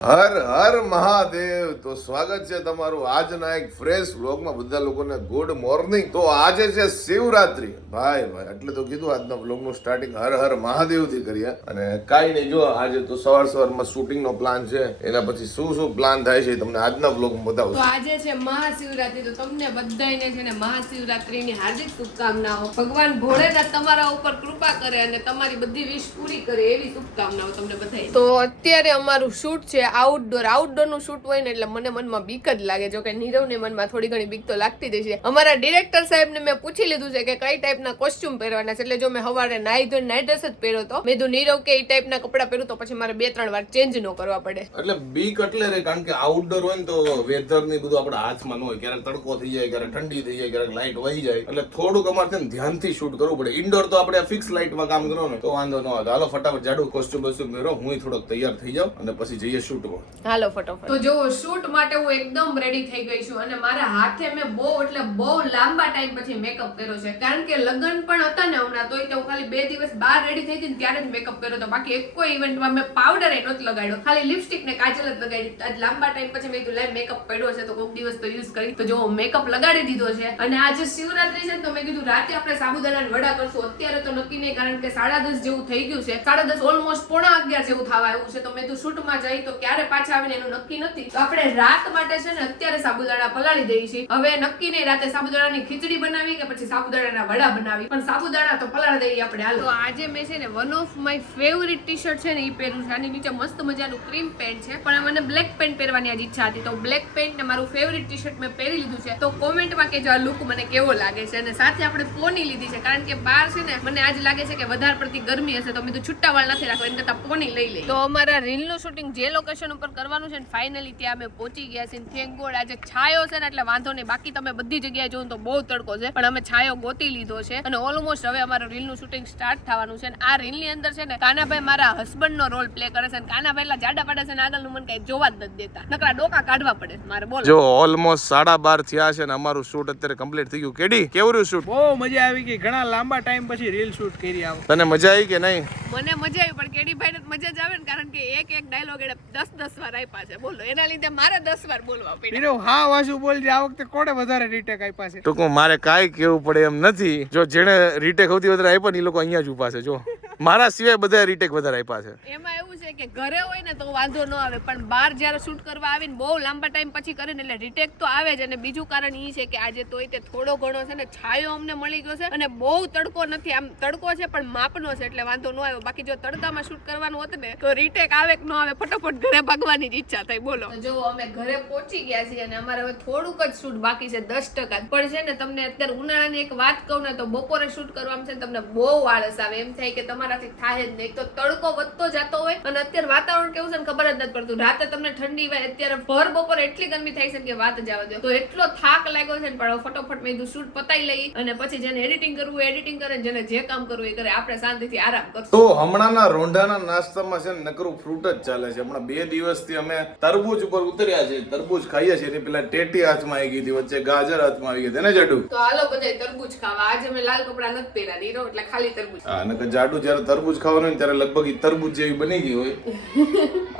હર હર મહાદેવ. તો સ્વાગત છે તમારું આજના એક ફ્રેશ વ્લોગમાં બધા લોકોને ગુડ મોર્નિંગ તો આજે છે શિવરાત્રી. ભાઈ ભાઈ એટલે તો કીધું આજના વ્લોગનું સ્ટાર્ટિંગ હર હર મહાદેવથી કરીએ. અને કાંઈ નહીં જો આજે તો સવાર સવારમાં શૂટિંગ નો પ્લાન છે. એના પછી શું શું પ્લાન થાય છે તમને આજના વ્લોગમાં તો બતાવું આજે છે મહાશિવરાત્રી. તો તમને બધાયને છે ને મહાશિવરાત્રીની હાર્દિક શુભકામનાઓ. ભગવાન ભોળેનાથ તમારા ઉપર કૃપા કરે અને તમારી બધી વિશ પૂરી કરે એવી શુભકામનાઓ તમને બધાય તો અત્યારે અમારું શૂટ છે આઉટડોર આઉટડોરનું શૂટ હોય ને એટલે મને મનમાં બીક જ લાગે. જો કે નીરવને મનમાં થોડી ઘણી બીક તો લાગતી જ છે અમારા ડિરેક્ટર સાહેબને મેં પૂછી લીધું છે કે કઈ ટાઈપના કોસ્ચ્યુમ પહેરવાના છે. એટલે જો મેં સવારે નાઈ ધોઈ નાઇટ ડ્રેસ જ પહેર્યો તો, મેં કીધું, નીરવ કે એ ટાઈપના કપડાં પહેરું તો પછી મારે બે ત્રણ વાર ચેન્જ ન કરવા પડે. એટલે બીક એટલે રે, કારણ કે આઉટડોર હોય ને તો વેધરની બધું આપણા હાથમાં ન હોય. ક્યારેક તડકો થઈ જાય, ક્યારેક ઠંડી થઈ જાય, ક્યારેક લાઇટ વહી જાય. એટલે થોડુંક અમારે ધ્યાનથી શૂટ કરવું પડે. ઇન્ડોર તો આપણે ફિક્સ લાઇટમાં કામ કરો ને, તો વાંધો ન આવે. હાલો, ફટાફટ જાડું કોસ્ચ્યુમ બસ્ટ્યુમ પહેરો. હું થોડોક તૈયાર થઈ જાઉં અને પછી જઈએ શૂટમાં હાલો ફટાફટ. તો જો શૂટ માટે હું એકદમ રેડી થઈ ગઈ છું અને મારા હાથે મેં બહુ એટલે બહુ લાંબા ટાઈમ પછી મેકઅપ કર્યો છે. કારણ કે લગ્ન પણ હતા ને હમણાં તોય તે હું ખાલી બે દિવસ બહાર રેડી થઈ હતી ને ત્યારે જ મેકઅપ કર્યો તો બાકી એક કોઈ ઇવેન્ટમાં મેં પાવડર એ નહોતો લગાડ્યો. ખાલી લિપસ્ટિક ને કાજલ જ લગાડી આજ લાંબા ટાઈમ પછી મેં કીધું લાઈ મેકઅપ પડ્યો છે તો કોઈક દિવસ તો યુઝ કરી. તો જો મેકઅપ લગાડી દીધો છે. અને આજે શિવરાત્રી છે ને તો મેં કીધું રાતે આપણે સાબુદાણા વડા કરશું. અત્યારે તો નક્કી નહીં કારણ કે સાડા દસ જેવું થઈ ગયું છે. સાડા દસ ઓલમોસ્ટ પોણા અગિયાર જેવું થવા આવ્યું છે. તો મેં તો શૂટમાં જઈ તો ક્યારે પાછા આવીને એનું નક્કી નથી તો આપણે રાત માટે છે ને અત્યારે સાબુદાણા પલાળી દઈએ છીએ. હવે નક્કી નહીં રાતે સાબુદાણાની ખીચડી બનાવી કે પછી સાબુદાણાના વડા બનાવી. પણ સાબુદાણા તો પલાળી દઈએ આપણે હાલ. તો આજે મેં છે ને one of my favourite T shirt છે ને એ પહેરું છે. આની નીચે મસ્ત મજાનું ક્રીમ પેન્ટ છે. પણ મને બ્લેક પેન્ટ પહેરવાની આજ ઈચ્છા હતી. તો બ્લેક પેન્ટ ને મારું ફેવરિટ ટી શર્ટ મેં પહેરી લીધું છે. તો કોમેન્ટમાં કહેજો આ લુક મને કેવો લાગે છે. અને સાથે આપણે પોની લીધી છે. કારણ કે બહાર છે ને મને આજ લાગે છે કે વધારે પડતી ગરમી હશે તો મેં તો છૂટા વાળ નથી રાખવા એમ કરતા પોની લઈ લઈ તો અમારા રીલનું શૂટિંગ જે લોકેશન ઉપર કરવાનું છે ને ફાઇનલી ત્યાં અમે પહોંચી ગયા છીએ થેન્ક ગોડ આજે છાયો છે ને એટલે વાંધો નહીં. બાકી તમે બધી જગ્યાએ જોઉં તો બહુ તડકો છે. પણ અમે છાયો ગોતી લીધો છે અને ઓલમોસ્ટ હવે અમારું રીલનું શૂટિંગ સ્ટાર્ટ થવાનું છે અને આ રીલની અંદર છે ને કાનાભાઈ મારા હસબન્ડનો રોલ પ્લે કરે છે અને કાનાભાઈ એટલા જાડા પાડે છે ને આગળનું મને કઈ જોવા જ નથી દેતા. નકરા ડોકા કાઢવા પડે મારે બોલો. જો ઓલમોસ્ટ સાડા બાર થયા છે ને અમારું શૂટ અત્યારે કમ્પ્લીટ થઈ ગયું. કેડી કેવું રહ્યું શૂટ બહુ મજા આવી ગઈ. ઘણા લાંબા ટાઈમ પછી રીલ શૂટ કરી આવો. તને મજા આવી કે નહીં? મને મજા આવી પણ કેડીભાઈ ને મજા જ આવે ને કારણ કે એક એક ડાયલોગ એટલે દસ દસ વાર આપ્યા છે. બોલો એના લીધે મારે દસ વાર બોલવા પડ્યા. હા વાસુ બોલજે. આ વખતે કોણે વધારે રીટેક આપ્યા છે? ટૂંકમાં મારે કાંઈ કેવું પડે એમ નથી. જો જેણે રીટેક સૌથી વધારે આપ્યા ને એ લોકો અહીંયા જ ઊભા છે. જો મારા સિવાય બધા રીટેક વધારે આપ્યા છે. એમાં એવું છે કે ઘરે હોય ને તો વાંધો ન આવે, પણ બહાર જ્યારે શૂટ કરવા આવીને બહુ લાંબા ટાઈમ પછી કરે ને એટલે રિટેક તો આવે જ અને બીજું કારણ એ છે કે આજે તોય તે થોડો ઘણો છે ને છાયો અમને મળી ગયો છે અને બહુ તડકો નથી, આમ તડકો છે પણ માપનો છે એટલે વાંધો ન આવ્યો. બાકી જો તડકામાં શૂટ કરવાનું હોત ને, તો રિટેક આવે કે ન આવે ફટાફટ ઘરે ભાગવાની જ ઈચ્છા થઈ બોલો. જો અમે ઘરે પહોંચી ગયા છીએ અને અમારે હવે થોડુંક જ શૂટ બાકી છે, દસ ટકા પણ છે ને, તમને અત્યારે ઉનાળાની એક વાત કહું ને, તો બપોરે શૂટ કરવામાં છે તમને બહુ આળસ આવે. એમ થાય કે તમારાથી થાય જ નહીં. તો તડકો વધતો જતો હોય અને અત્યારે વાતાવરણ કેવું છે ને ખબર જ નથી પડતું. રાતે તમને ઠંડી હોય અત્યારે ભર બપોર એટલી ગરમી થાય છે કે વાત જ આવે તો એટલો થાક લાગ્યો છે ને પણ ફટોફટ મેં કીધું શૂટ પતાઈ લઈ અને પછી જેને એડિટિંગ કરવું એડિટિંગ કરે જેને જે કામ કરવું એ કરે. આપણે શાંતિથી આરામ કરશું. તો હમણાંના રોંઢાના નાસ્તામાં છે ને નકરું ફ્રૂટ જ ચાલે છે. હમણાં બે દિવસથી અમે તરબૂજ ઉપર ઉતર્યા છે તરબૂચ ખાઈએ છીએ. એટલે પેલા ટેટી હાથમાં આવી ગઈ હતી વચ્ચે ગાજર હાથમાં આવી ગઈ હતી. ને જાડુ? તો હાલો બધા તરબૂચ ખાવા. આજે અમે લાલ કપડા નથી પહેર્યા નીરો એટલે ખાલી તરબૂચ. હા નકર જાડુ જ્યારે તરબૂજ ખાવાનું હોય ત્યારે લગભગ ઈ તરબૂચ જેવી બની ગઈ હોય.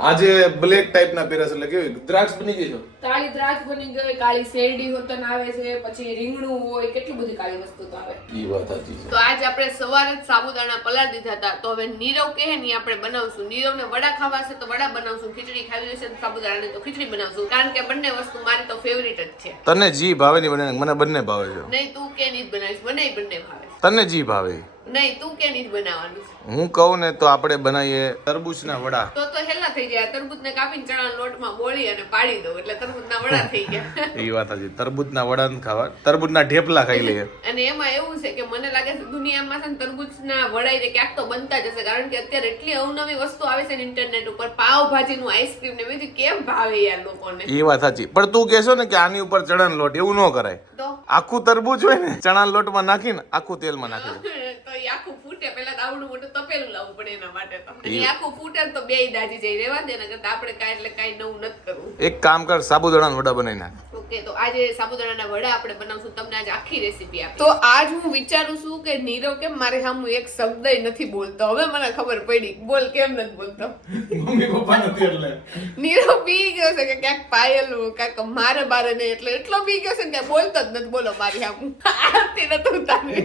આજે બ્લેક ટાઈપના પહેર્યા છે એટલે કેવી? દ્રાક્ષ બની ગઈ છે? કાળી દ્રાક્ષ બની ગઈ કાળી શેરડી હોતન આવે છે પછી રીંગણું હોય કેટલી બધી કાળી વસ્તુ તો આવે. ઈ વાત સાચી છે. તો આજ આપણે સવારે જ સાબુદાણા પલાળ દીધા હતા. તો હવે નીરવ કહે ને આપણે બનાવશું. નીરવને વડા ખાવા છે તો વડા બનાવશું. ખીચડી ખાવી છે તો સાબુદાણાની તો ખીચડી બનાવશું. કારણ કે બંને વસ્તુ મારી તો ફેવરિટ જ છે. તને જી ભાવે ની બને મને બંને ભાવે છે. નહીં તું કે નહીં બનાવીશ. મને બંને ભાવે તને જી ભાવે. નહીં તું કે નહીં બનાવવાનું છે? હું કહું ને તો આપણે બનાવીએ તરબૂચના વડા. તો તો હેલા થઈ જાય તરબૂચને કાપીને ચણાના લોટમાં બોળી અને પાડી દઉં એટલે તરબૂચના વડા થઈ ગયા. એ વાત સાચી. તરબૂચના વડા ખાવા તરબૂચના ઢેપલા ખાઈ લઈએ. અને એમાં એવું છે કે મને લાગે છે દુનિયામાં છે ને તરબૂચના એટલે ક્યાંક તો બનતા જ હશે કારણ કે અત્યારે એટલી અવનવી વસ્તુ આવે છે ને ઇન્ટરનેટ ઉપર પાવભાજીનું આઈસ્ક્રીમ ને બધું કેમ ભાવે યાર લોકોને? એ વાત સાચી. પણ તું કહેશો ને કે આની ઉપર ચણાનો લોટ એવું ન કરાય. આખું તરબૂચ હોય ને ચણાના લોટમાં નાખીને આખું તેલમાં નાખી ફૂટે પેલા તો આવડું મોટું તપેલું લાવવું પડે એના માટે. તો અને એ આખું ફૂટે તો બે દાજી જાય રહેવા દે ને કરતા આપણે કાંઈ એટલે કાંઈ નવું નથી કરવું. એક કામ કર સાબુદાણાના વડા બનાવી નાખ. ઓકે તો આજે સાબુદાણાના વડા આપણે બનાવશું તમને આજે આખી રેસીપી આપી તો આજ હું વિચારું છું કે નીરવ કેમ મારે સામે એક શબ્દ નથી બોલતો? હવે મને ખબર પડી બોલ કેમ નથી બોલતો? મમ્મી પપ્પા નથી એટલે. નીરવ પી ગયો છે કે ક્યાંક પાયલ ક્યાંક મારે બારે ને એટલે એટલો પી ગયો છે ને કે બોલતો જ નથી. બોલો મારી સામે. આરતી નથી ઉતારી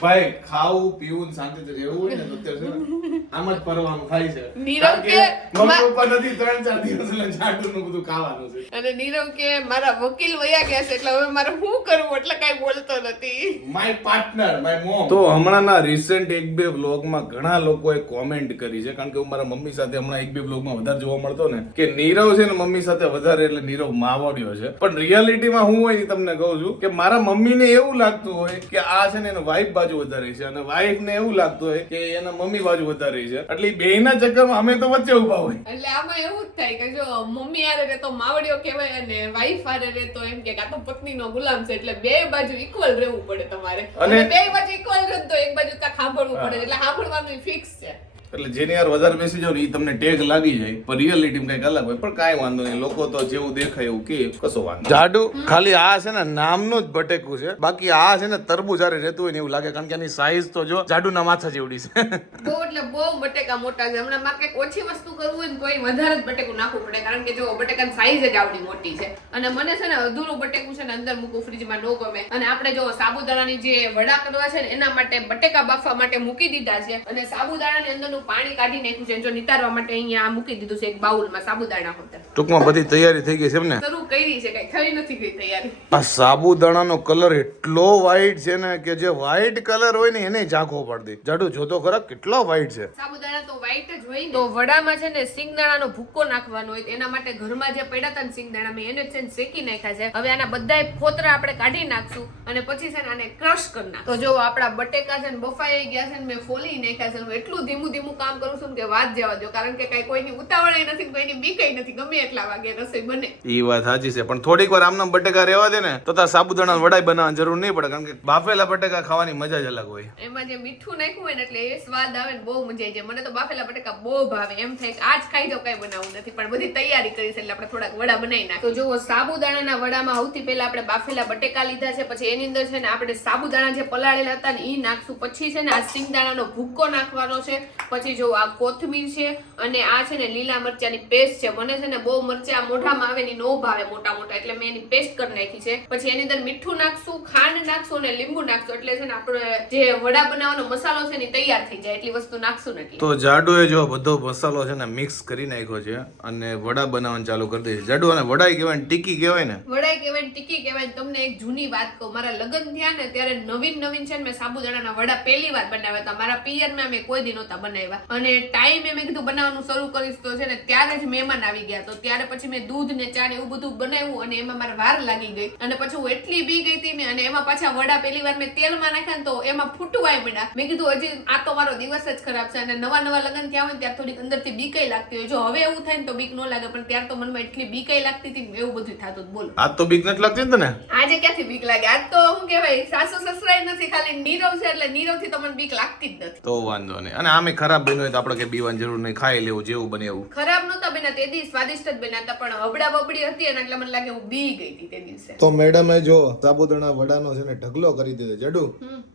ભાઈ ખાવું પીવું ને શાંતિથી રહેવું હોય ને તો અત્યારે છે ને આમ જ પરવાનું થાય છે. નીરવ કે મમ્મી ઉપર નથી ત્રણ ચાર દિવસ એટલે જાડુનું બધું ખાવાનું છે. અને નીરવ કે મારા વકીલ વયા ગયા છે એટલે હવે મારે શું કરવું એટલે કાંઈ બોલતો નથી. માય પાર્ટનર માય મોમ તો હમણાંના રિસેન્ટ એક બે વ્લોગમાં ઘણા લોકોએ કોમેન્ટ કરી છે. કારણ કે હું મારા મમ્મી સાથે હમણાં એક બે વ્લોગમાં વધારે જોવા મળતો ને કે નીરવ છે ને મમ્મી સાથે વધારે એટલે નીરવ માવડ્યો છે. પણ રિયાલિટીમાં હું હોય તમને કહું છું કે મારા મમ્મીને એવું લાગતું હોય કે આ છે ને એનો વાઈફ બાજુ વધારે છે. અને વાઈફ ને એવું લાગતું હોય કે એના મમ્મી બાજુ વધારે છે. એટલે બે ના ચક્કરમાં અમે તો વચ્ચે ઊભા હોય. એટલે આમાં એવું જ થાય કે જો મમ્મી આરે રે તો માવડિયો કહેવાય અને વાઈફ આરે રે તો એમ કે આ તો પત્નીનો ગુલામ છે. એટલે બે બાજુ ઇક્વલ રહેવું પડે તમારે. અને- બે બાજુ ઇક્વલ રહે તો એક બાજુ કાંઈક સાંભળવું પડે. એટલે સાંભળવાનું ફિક્સ છે. એટલે જેની યાર વધારે બેસી જાવ ને એ તમને ટેગ લાગી જાય પણ રિયાલિટી કંઈક અલગ હોય. પણ કાંઈ વાંધો નહીં લોકો તો જેવું દેખાય એવું કે કશો વાંધો જાડુ ખાલી આ છે ને નામનું જ ભટેકું છે. બાકી આ છે ને તરબૂચ હારે રહેતું હોય ને એવું લાગે કારણ કે એની સાઈઝ તો જો જાડુના માથા જેવડી છે. બહુ એટલે બહુ બટેકા મોટા છે. હમણાં મારે કંઈક ઓછી વસ્તુ કરવું હોય ને તોય વધારે જ બટેકું નાખવું પડે કારણ કે જો બટેકાની સાઈઝ જ આવડી મોટી છે. અને મને છે ને અધૂરું બટેકું છે ને અંદર મૂકું ફ્રીજમાં ન ગમે. અને આપણે જો સાબુદાણાની જે વડા કરવા છે ને એના માટે બટેકા બાફવા માટે મૂકી દીધા છે. અને સાબુદાણાની અંદરનું પાણી કાઢી નાખ્યું છે જો નિતારવા માટે અહીંયા મૂકી દીધું છે એક બાઉલમાં સાબુદાણા હોતા ટૂંકમાં બધી તૈયારી થઈ ગઈ છે એમને શરૂ કરી છે કઈ થઈ નથી ગઈ તૈયારી. આ સાબુદાણાનો કલર એટલો વ્હાઈટ છે ને કે જે વ્હાઈટ કલર હોય ને એને ઝાંખો પાડી દે. જાડુ જોતો ખરા કેટલો વ્હાઈટ છે. સાબુદાણા તો વ્હાઈટ જ હોય ને. તો વડામાં છે ને સિંગદાણાનો ભૂક્કો નાખવાનો હોય એના માટે ઘરમાં જે પડ્યા હતા ને સિંગદાણા મેં એને છે ને શેકી નાખ્યા છે. હવે આના બધા ફોતરા આપણે કાઢી નાખશું અને પછી છે ને આને ક્રશ કરી નાખ તો જો આપણા બટેકા છે ને બફાઈ ગયા છે ને મેં ફોલી નાખ્યા છે. એટલું ધીમું ધીમું કામ કરું છું કે વાત જવા દો કારણ કે કઈ કોઈની ઉતાવળ નથી કોઈની બીકઈ નથી. ગમે એટલા વાગે રસોઈ બને. એ વાત સાચી છે. પણ થોડીક વાર આમના બટેકા રહેવા દે ને તો તાર સાબુદાણા વડાઈ બનાવવાની જરૂર નહીં પડે. કારણ કે બાફેલા બટેકા ખાવાની મજા જ અલગ હોય. એમાં જે મીઠું નાખ્યું હોય ને એટલે એ સ્વાદ આવે ને બહુ મજા આવી જાય. મને તો બાફેલા બટેકા બહુ ભાવે. એમ થાય કે આજ ખાઈ દો કઈ બનાવવું નથી. પણ બધી તૈયારી કરી છે એટલે આપણે થોડાક વડા બનાવી નાખ તો જુઓ સાબુદાણાના વડામાં સૌથી પહેલા આપણે બાફેલા બટેકા લીધા છે. પછી એની અંદર છે ને આપણે સાબુદાણા જે પલાળેલા હતા ને એ નાખશું. પછી છે ને આ સિંગદાણાનો ભૂક્કો નાખવાનો છે. પછી જો આ કોથમીર છે અને આ છે ને લીલા મરચાની પેસ્ટ છે મને છે ને બહુ મરચા મોઢામાં આવે ને નો ભાવે મોટા મોટા એટલે મેં એની પેસ્ટ કરી નાખી છે. પછી એની અંદર મીઠું નાખશું ખાંડ નાખશું અને લીંબુ નાખશું એટલે છે ને આપણે જે વડા બનાવવાનો મસાલો છે ને તૈયાર થઈ જાય એટલી વસ્તુ નાખશું ને તો જાડુએ જો બધો મસાલો છે ને મિક્સ કરી નાખ્યો છે અને વડા બનાવવાનું ચાલુ કરી દીધું જાડુ અને વડાઈ કહેવાય ટીકી કહેવાય ને? વડાઈ કહેવાય ટીકી કહેવાય તમને એક જૂની વાત કહું. મારા લગ્ન થયા ને ત્યારે નવીન નવીન છે ને મેં સાબુદાણાના વડા પહેલી વાર બનાવ્યા હતા. મારા પિયરમાં મેં કોઈ દી નહોતા બનાવ્યા. અને ટાઈમે મેં કીધું બનાવવાનું શરૂ કરીશ તો છે ને ત્યારે જ મહેમાન આવી ગયા. તો ત્યારે પછી મેં દૂધ ને ચા ને એવું બધું બનાવ્યું અને એમાં મારે વાર લાગી ગઈ. અને પછી હું એટલી બી ગઈ હતી ને અને એમાં પાછા વડા પહેલી વાર મેં તેલમાં નાખ્યા તો એમાં ફૂટવાય મળ્યા મેં કીધું હજી આ તો મારો દિવસ જ ખરાબ છે અને નવા નવા લગ્ન થયા હોય ને ત્યારે થોડીક અંદરથી બીકાઈ લાગતી હોય. જો હવે એવું થાય ને તો બીક ન લાગે પણ ત્યારે તો મનમાં એટલી બીકાઈ લાગતી હતી એવું બધું થતું બોલો. આજ તો બીક નથી લાગતી ને આજે ક્યાંથી બીક લાગે? આજ તો હું કહેવાય સાસુ સસરાય નથી ખાલી નીરવ છે એટલે નીરવથી તો મને બીક લાગતી જ નથી. તો વાંધો નહીં. અને આમે ખરાબ બન્યું હોય તો આપણે કે પીવાની જરૂર નહીં ખાઈ લેવું જેવું બને એવું. ખરાબ નહોતા બન્યા તે દી સ્વાદિષ્ટ જ બન્યા હતા પણ હબડા બબડી હતી અને એટલે મને લાગે હું બી ગઈ હતી તે દિવસે. તો મેડમે જો સાબુદાણા વડાનો છે ને ઢગલો કરી દીધો જડુ?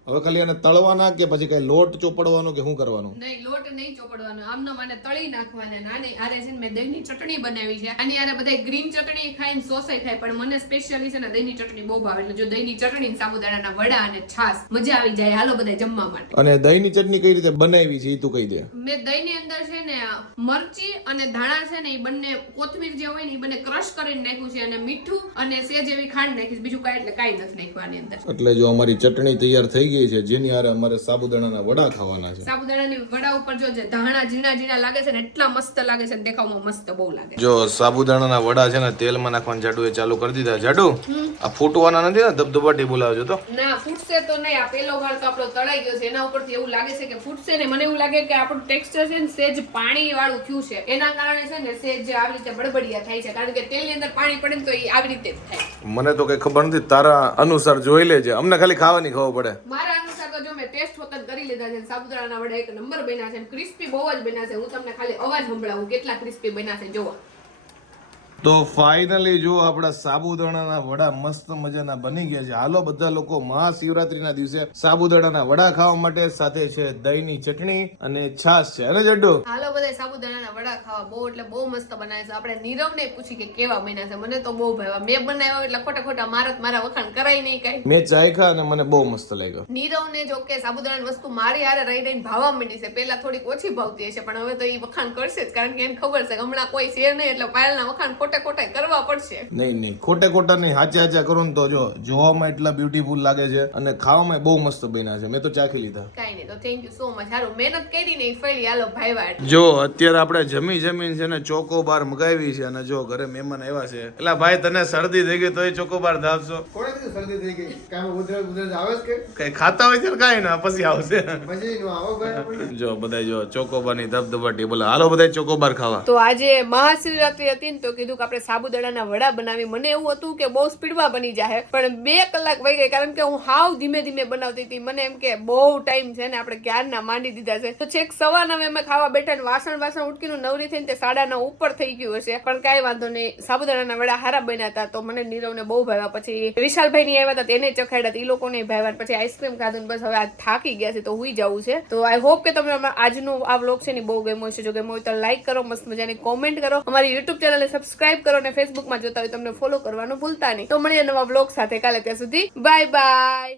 હવે ખાલી એને તળવાના કે પછી કઈ લોટ ચોપડવાનો કે શું કરવાનું? નહીં લોટ નહીં ચોપડવાનો આમનો મને તળી નાખવાના નાની આરે છે ને મેં દહીંની ચટણી બનાવી છે. આની આરે બધા ગ્રીન ચટણી ખાઈને સોસાઈ થાય પણ મને સ્પેશિયલી છે ને દહીંની ચટણી બહુ ભાવે એટલે જો દહીંની ચટણી ને સાબુદાણાના વડા અને છાસ મજા આવી જાય હાલો બધા જમવા માટે. અને દહીંની ચટણી કઈ રીતે બનાવી છે એ તું કહી દે. મેં દહીંની અંદર છે ને મરચી અને ધાણા છે ને એ બંને કોથમીર જે હોય ને એ બંને ક્રશ કરીને નાખ્યું છે અને મીઠું અને સેજ એવી ખાંડ નાખીશ બીજું કાંઈ એટલે કાંઈ નથી નાખ્યું આની અંદર. એટલે જો અમારી ચટણી તૈયાર થઈ ગઈ છે જેની હારે અમારે સાબુદાણાના વડા ખાવાના છે. સાબુદાણાની વડા ઉપર જો જે ધાણા ઝીણા ઝીણા લાગે છે ને એટલા મસ્ત લાગે છે ને દેખાવમાં મસ્ત બહુ લાગે જો સાબુદાણાના વડા છે ને તેલમાં નાખવાનું એ ચાલુ કરી દીધા. જાડુ આ ફૂટવાના નથી ને ધબધબાટી બોલાવજો તો? ના ફૂટશે તો નહીં. આ પેલો ભાગ તો આપણો તળાઈ ગયો છે. એના ઉપરથી એવું લાગે છે કે ફૂટશે ને મને એવું લાગે કે આપણું ટેક્સચર છે ને સેજ પાણી વાળું થયું છે. એના કારણે છે ને સેજ આવી રીતે બળબડિયા થાય છે. કારણ કે તેલની અંદર પાણી પડે ને તો એ આવી રીતે જ થાય. મને તો કઈ ખબર નથી તારા અનુસાર જોઈ લેજે. અમને ખાલી ખાવાની ખબર પડે. મારા અનુસાર તો જો મેં ટેસ્ટ વખત કરી લીધા છે સાબુદાણાના વડા એક નંબર બન્યા છે ક્રિસ્પી બહુ જ બન્યા છે. હું તમને ખાલી અવાજ સંભળાવું કેટલા ક્રિસ્પી બન્યા છે જોવો. તો ફાઇનલી જો આપણા સાબુદાણાના વડા મસ્ત મજાના બની ગયા છે. હાલો બધા લોકો મહાશિવરાત્રીના દિવસે સાબુદાણાના વડા ખાવા માટે સાથે છે દહીંની ચટણી અને છાશ છે. અને જડ્ડુ. હાલો બધા સાબુદાણાના વડા ખાવા બહુ એટલે બહુ મસ્ત બનાવે છે. આપણે નીરવને પૂછી કે કેવા બન્યા છે. મને તો બહુ ભાવ્યા મેં બનાવ્યા એટલે ખોટા ખોટા મારા મારા વખાણ કરાય નહીં કઈ. મેં ચાખ્યા અને મને બહુ મસ્ત લાગ્યો. નીરવને જો કે સાબુદાણાની વસ્તુ મારી હારે રહી રહીને ભાવવા માંડી છે. પેલા થોડીક ઓછી ભાવતી હશે પણ હવે તો એ વખાણ કરશે જ કારણ કે એને ખબર છે હમણાં કોઈ છે નહીં એટલે પાયલના વખાણ ખોટે ખોટા કરવા પડશે. નહીં નહીં. ખોટે ખોટા નહીં. હાચે હાચે કરો ને તો જો જોવામાં એટલા બ્યુટીફુલ લાગે છે અને ખાવામાં બહુ મસ્ત બન્યા છે. મેં તો ચાખી લીધા. કાંઈ નહીં તો થેન્ક યુ સો મચ સારું મહેનત કરી ને ફરી હાલો ભાઈ વાટ જો અત્યારે આપણે જમી જમીન છે ને ચોકો બાર મગાવી છે અને જો ઘરે મહેમાન આવ્યા છે. એટલે ભાઈ તને શરદી થઈ ગઈ તો એ ચોકો બાર ધાવશો. કોણે શરદી થઈ ગઈ. કામ ઉધરસ ઉધરસ આવે જ કે? કઈ ખાતા હોય ત્યારે કાંઈ ના પછી આવશે. પછી નો આવો ભાઈ જો બધાય જો ચોકોબારની ધબધબાટી બોલે હાલો બધાય ચોકોબાર ખાવા. તો આજે મહાશિવરાત્રી હતી ને તો કીધું કે આપણે સાબુદાણાના વડા બનાવી. મને એવું હતું કે બહુ સ્પીડમાં બની જાય પણ બે કલાક વહી ગઈ કારણ કે હું હાવ ધીમે ધીમે બનાવતી હતી. મને એમ કે બહુ ટાઈમ છે ને આપણે ક્યારના માંડી દીધા છે. તો છેક સવા નવે અમે ખાવા બેઠા ને વાસણ વાસણ ઉટકીનું નવરી થઈને તે સાડા નવ ઉપર થઈ ગયું હશે. પણ કાંઈ વાંધો નહીં સાબુદાણાના વડા હારા બન્યા હતા તો મને નીરવને બહુ ભાવ્યા. પછી વિશાલભાઈ ની આવ્યા હતા તેને ચખાડ્યા એ લોકોને ભાવ્યા પછી આઈસ્ક્રીમ ખાધું બસ હવે આ થાકી ગયા છે તો હુઈ જવું છે. તો આઈ હોપ કે તમને આજનો આ વ્લોગ છે ને બહુ ગમ્યો છે જો ગમ્યો હોય તો લાઈક કરો, મસ્ત મજાની કોમેન્ટ કરો. અમારી યુટ્યુબ ચેનલને સબસ્ક્રાઇબ કરો અને ફેસબુકમાં જોતા હોય તમને ફોલો કરવાનું ભૂલતા નહીં. તો મળીએ નવા વ્લોગ સાથે કાલે ત્યાં સુધી. Bye bye